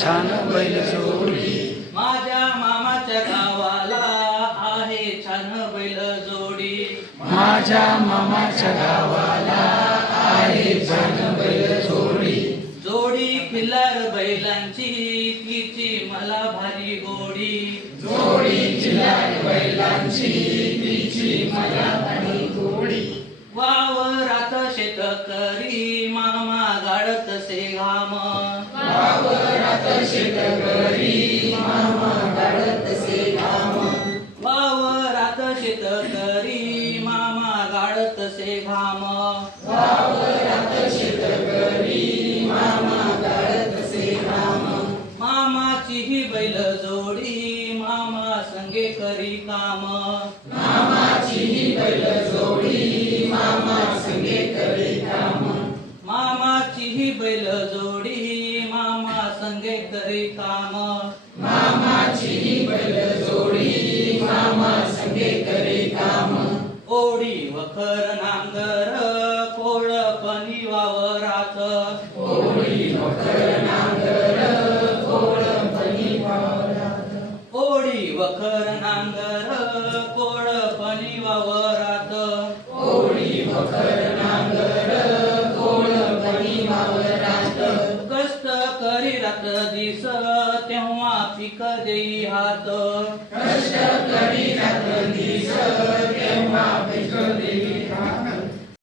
छान बैलजोडी. माझ्या मामाच्या गावाला आहे छान बैलजोडी. माझ्या मामाच्या गावाला आहे छान बैलजोडी. जोडी खिल्लार बैलांची तिची मला भारी गोडी. जोडी खिल्लार बैलांची तिची मला भारी गोडी. वावरात शेतकरी मामा गाडत से घाम. वावरात शेतकरी मामा गाडत से घाम. वावरात शेतकरी मामा गाडत से घाम. वावरात शेतकरी मामा गाडत से घाम. मामाची ही बैल जोडी मामा संगे करी काम. मामाची ही बैलजोडी मामा संगे करी काम. मामाची ही बैल जोडी मामा संगे करी काम. मामाची ही बैलजोडी मामा संगे करी काम. ओढी वखर नांगर कोळपणी वावरात. ओढी वखर नांगर कोळपणी वावरात. ओढी वखर नांगर कोळपणी वावरात. ओढी वखर नांगर कोळपणी वावरात. कष्ट करी रात दिस तेव्हा पीक देई हात. कष्ट करी रात्र दिस तेव्हा पीक